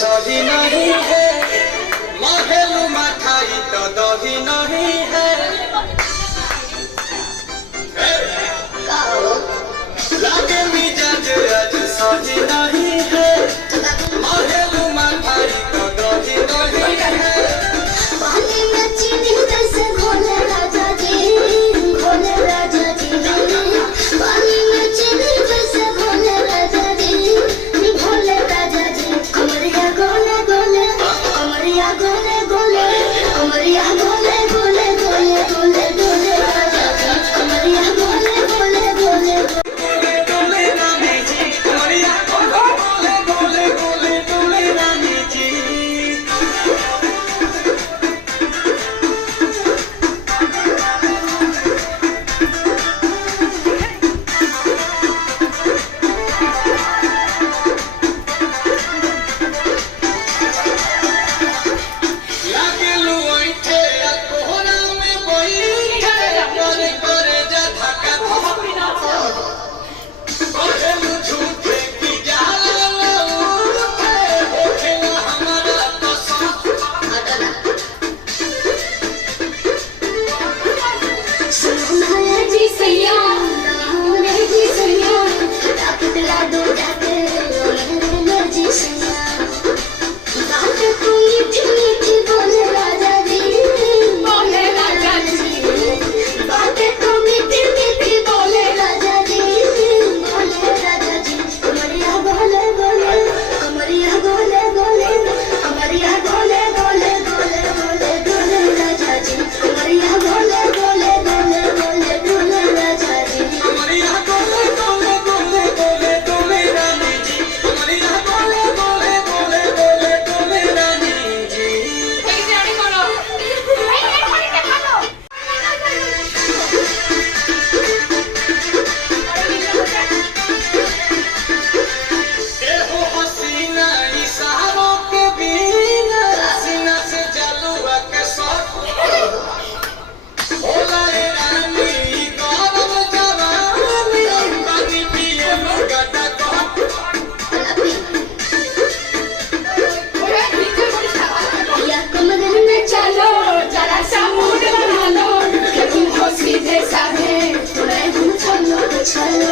সহি নাহি Shut